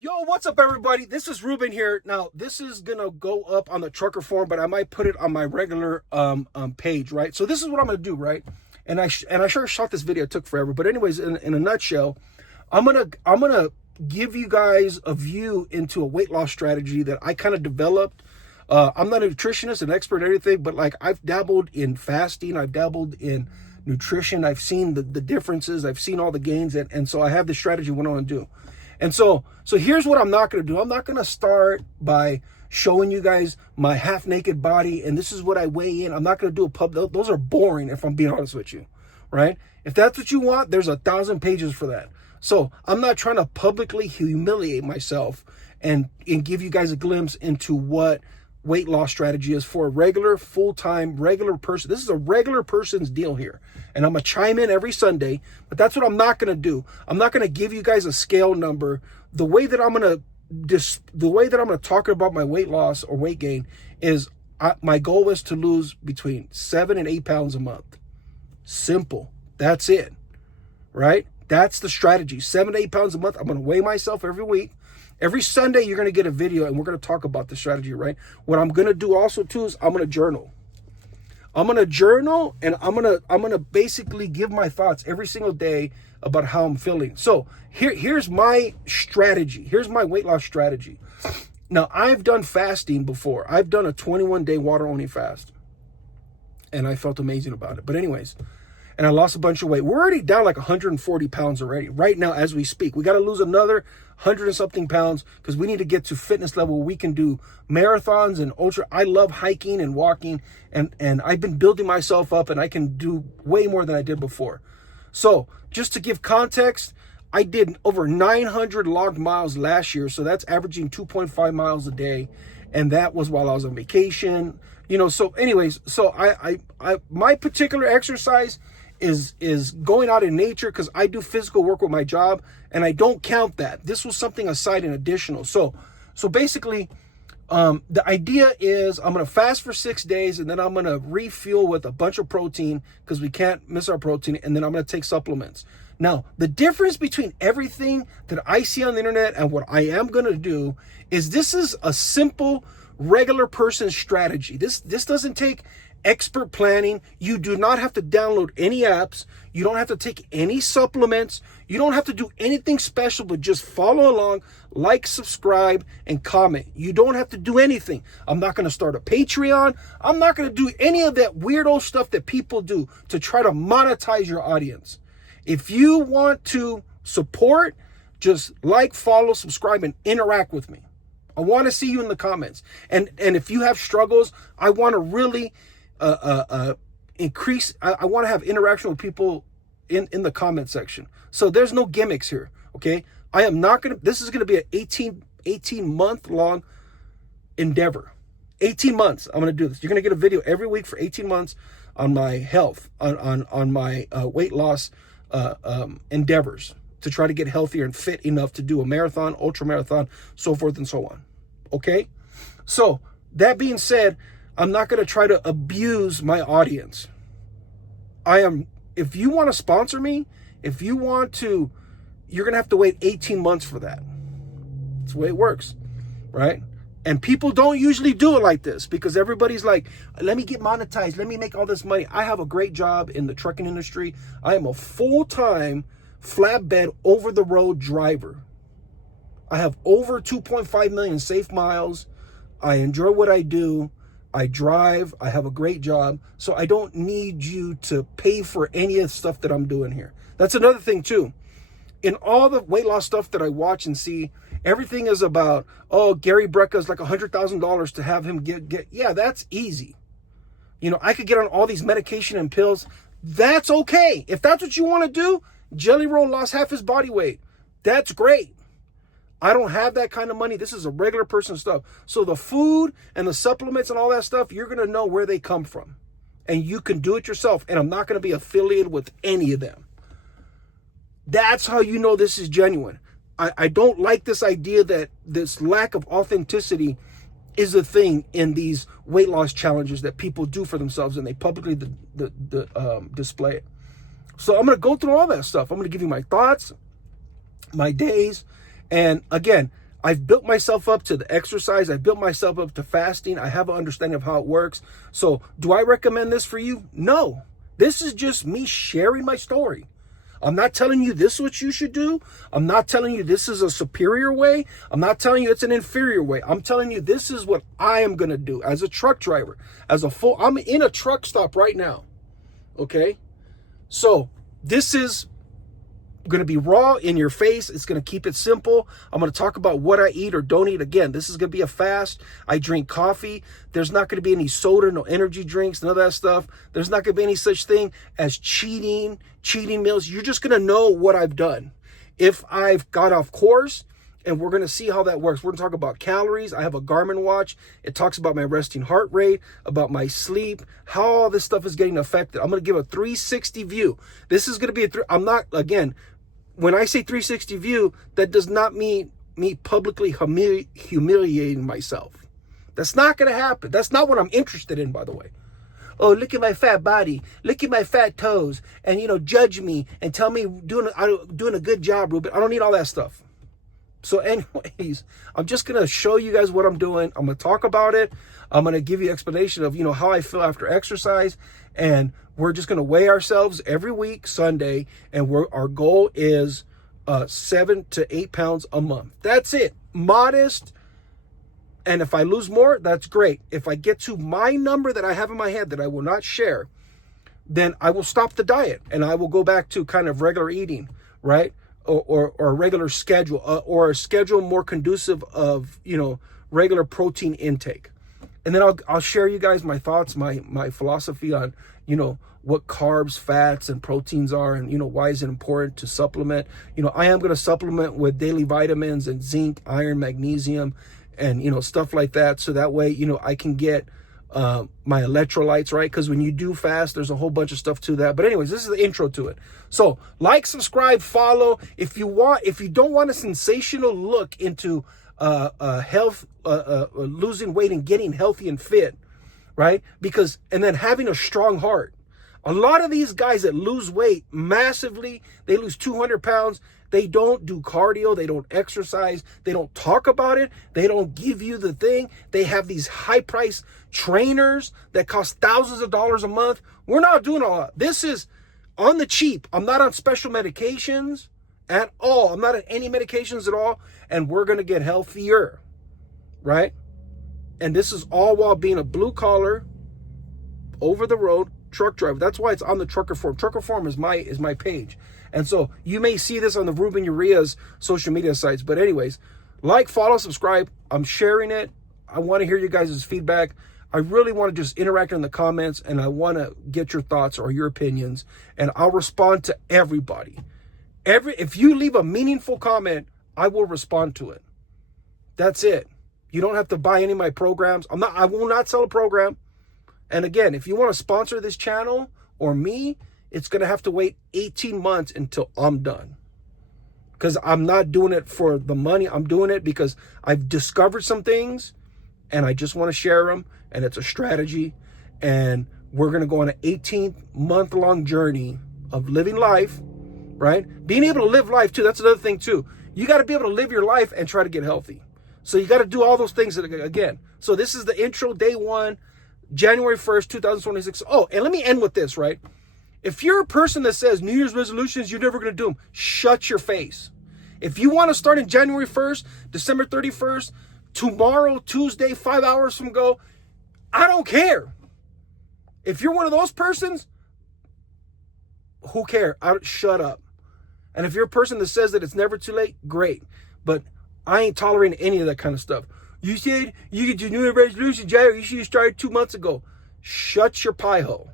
Yo, what's up, everybody? This is Ruben here. Now, this is gonna go up on the trucker forum, but I might put it on my regular page, right? So this is what I'm gonna do, right? And I sure shot this video. It took forever, but anyways, in a nutshell, I'm gonna give you guys a view into a weight loss strategy that I kind of developed. I'm not a nutritionist, an expert at anything, but like I've dabbled in fasting, I've dabbled in nutrition, I've seen the differences, I've seen all the gains, and so I have this strategy what I want to do. And so here's what I'm not going to do. I'm not going to start by showing you guys my half naked body and this is what I weigh in. I'm not going to do a pub. Those are boring if I'm being honest with you, right? If that's what you want, there's 1,000 pages for that. So I'm not trying to publicly humiliate myself and give you guys a glimpse into what weight loss strategy is for a regular, full-time, regular person. This is a regular person's deal here. And I'm going to chime in every Sunday, but that's what I'm not going to do. I'm not going to give you guys a scale number. The way that I'm going to talk about my weight loss or weight gain is my goal is to lose between 7 and 8 pounds a month. Simple. That's it. Right? That's the strategy. 7 to 8 pounds a month. I'm going to weigh myself every week. Every Sunday, you're going to get a video, and we're going to talk about the strategy, right? What I'm going to do also, too, is I'm going to journal. I'm going to journal, and I'm going to basically give my thoughts every single day about how I'm feeling. So here's my strategy. Here's my weight loss strategy. Now, I've done fasting before. I've done a 21-day water-only fast, and I felt amazing about it. But anyways, and I lost a bunch of weight. We're already down like 140 pounds already, right now as we speak. We got to lose another 100 and something pounds because we need to get to fitness level where we can do marathons and ultra. I love hiking and walking, and I've been building myself up, and I can do way more than I did before. So just to give context, I did over 900 logged miles last year, so that's averaging 2.5 miles a day, and that was while I was on vacation. So anyways, so I my particular exercise is going out in nature because I do physical work with my job, and I don't count that. This was something aside and additional. So basically, the idea is I'm going to fast for 6 days, and then I'm going to refuel with a bunch of protein because we can't miss our protein, and then I'm going to take supplements. Now, the difference between everything that I see on the internet and what I am going to do is this is a simple, regular person strategy. This doesn't take expert planning. You do not have to download any apps. You don't have to take any supplements. You don't have to do anything special, but just follow along, like, subscribe, and comment. You don't have to do anything. I'm not going to start a Patreon. I'm not going to do any of that weirdo stuff that people do to try to monetize your audience. If you want to support, just like, follow, subscribe, and interact with me. I want to see you in the comments. And if you have struggles, I want to really increase. I want to have interaction with people in the comment section. So there's no gimmicks here. Okay. I am not going to, this is going to be an 18 month long endeavor. 18 months. I'm going to do this. You're going to get a video every week for 18 months on my health, on my weight loss endeavors to try to get healthier and fit enough to do a marathon, ultra marathon, so forth and so on. Okay. So that being said, I'm not going to try to abuse my audience. If you want to sponsor me, if you want to, you're going to have to wait 18 months for that. That's the way it works, right? And people don't usually do it like this because everybody's like, let me get monetized. Let me make all this money. I have a great job in the trucking industry. I am a full-time flatbed over-the-road driver. I have over 2.5 million safe miles. I enjoy what I do. I drive, I have a great job, so I don't need you to pay for any of the stuff that I'm doing here. That's another thing too. In all the weight loss stuff that I watch and see, everything is about, oh, Gary Brecka's like $100,000 to have him get. Yeah, that's easy. I could get on all these medication and pills. That's okay. If that's what you want to do, Jelly Roll lost half his body weight. That's great. I don't have that kind of money. This is a regular person stuff. So the food and the supplements and all that stuff, you're going to know where they come from. And you can do it yourself. And I'm not going to be affiliated with any of them. That's how you know this is genuine. I don't like this idea that this lack of authenticity is a thing in these weight loss challenges that people do for themselves and they publicly display it. So I'm going to go through all that stuff. I'm going to give you my thoughts, my days. And again, I've built myself up to the exercise. I've built myself up to fasting. I have an understanding of how it works. So do I recommend this for you? No. This is just me sharing my story. I'm not telling you this is what you should do. I'm not telling you this is a superior way. I'm not telling you it's an inferior way. I'm telling you this is what I am going to do as a truck driver. I'm in a truck stop right now. Okay? So this is going to be raw in your face. It's going to keep it simple. I'm going to talk about what I eat or don't eat. Again, this is going to be a fast. I drink coffee. There's not going to be any soda, no energy drinks, none of that stuff. There's not going to be any such thing as cheating meals. You're just going to know what I've done. If I've got off course, and we're going to see how that works. We're going to talk about calories. I have a Garmin watch. It talks about my resting heart rate, about my sleep, how all this stuff is getting affected. I'm going to give a 360 view. This is going to be I'm not, again, when I say 360 view, that does not mean me publicly humiliating myself. That's not going to happen. That's not what I'm interested in, by the way. Oh, look at my fat body. Look at my fat toes. And, judge me and tell me I'm doing a good job, Ruben. I don't need all that stuff. So anyways, I'm just going to show you guys what I'm doing. I'm going to talk about it. I'm going to give you explanation of, how I feel after exercise. And we're just going to weigh ourselves every week, Sunday. And our goal is 7 to 8 pounds a month. That's it. Modest. And if I lose more, that's great. If I get to my number that I have in my head that I will not share, then I will stop the diet and I will go back to kind of regular eating, right? Or a regular schedule, or a schedule more conducive of, regular protein intake. And then I'll share you guys my thoughts, my philosophy on, what carbs, fats, and proteins are, and, why is it important to supplement. I am going to supplement with daily vitamins and zinc, iron, magnesium, and, stuff like that. So that way, I can get my electrolytes, right? Because when you do fast, there's a whole bunch of stuff to that. But anyways, this is the intro to it. So like, subscribe, follow. If you don't want a sensational look into health, losing weight and getting healthy and fit, right? And then having a strong heart. A lot of these guys that lose weight massively, they lose 200 pounds. They don't do cardio. They don't exercise. They don't talk about it. They don't give you the thing. They have these high price trainers that cost thousands of dollars a month. We're not doing all that. This is on the cheap. I'm not on special medications at all. I'm not on any medications at all. And we're going to get healthier, right? And this is all while being a blue collar, over the road truck driver. That's why it's on the Trucker Forum. Trucker Forum is my page. And so you may see this on the Ruben Uria's social media sites. But anyways, like, follow, subscribe. I'm sharing it. I want to hear you guys' feedback. I really want to just interact in the comments, and I want to get your thoughts or your opinions, and I'll respond to everybody. If you leave a meaningful comment, I will respond to it. That's it. You don't have to buy any of my programs. I will not sell a program. And again, if you want to sponsor this channel or me, it's going to have to wait 18 months until I'm done. Because I'm not doing it for the money. I'm doing it because I've discovered some things and I just want to share them. And it's a strategy. And we're going to go on an 18-month-long journey of living life, right? Being able to live life too. That's another thing too. You got to be able to live your life and try to get healthy. So you got to do all those things again. So this is the intro, day 1, January 1st, 2026. Oh, and let me end with this, right? If you're a person that says New Year's resolutions, you're never going to do them, shut your face. If you want to start in January 1st, December 31st, tomorrow, Tuesday, 5 hours from go, I don't care. If you're one of those persons, who cares? Shut up. And if you're a person that says that it's never too late, great. But I ain't tolerating any of that kind of stuff. You said you get your New Year's resolution, January. You should have started 2 months ago. Shut your pie hole.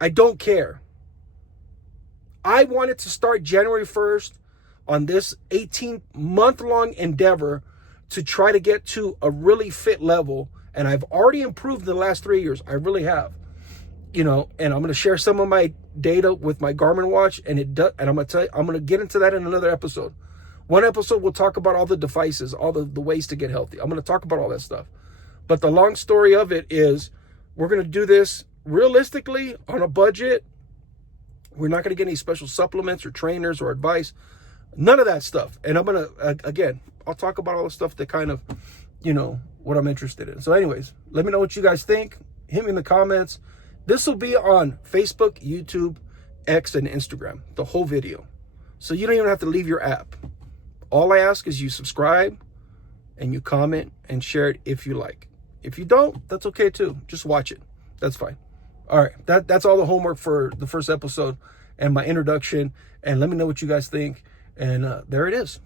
I don't care. I wanted to start January 1st on this 18-month-long endeavor to try to get to a really fit level. And I've already improved in the last 3 years. I really have. And I'm going to share some of my data with my Garmin watch. And I'm going to tell you, I'm going to get into that in another episode. One episode, we'll talk about all the devices, all the ways to get healthy. I'm going to talk about all that stuff. But the long story of it is we're going to do this realistically on a budget. We're not going to get any special supplements or trainers or advice. None of that stuff. And I'm going to, again, I'll talk about all the stuff that kind of, you know, what I'm interested in. So anyways, let me know what you guys think. Hit me in the comments. This will be on Facebook, YouTube, X, and Instagram, the whole video. So you don't even have to leave your app. All I ask is you subscribe and you comment and share it if you like. If you don't, that's okay too. Just watch it. That's fine. All right. That's all the homework for the first episode and my introduction. And let me know what you guys think. And there it is.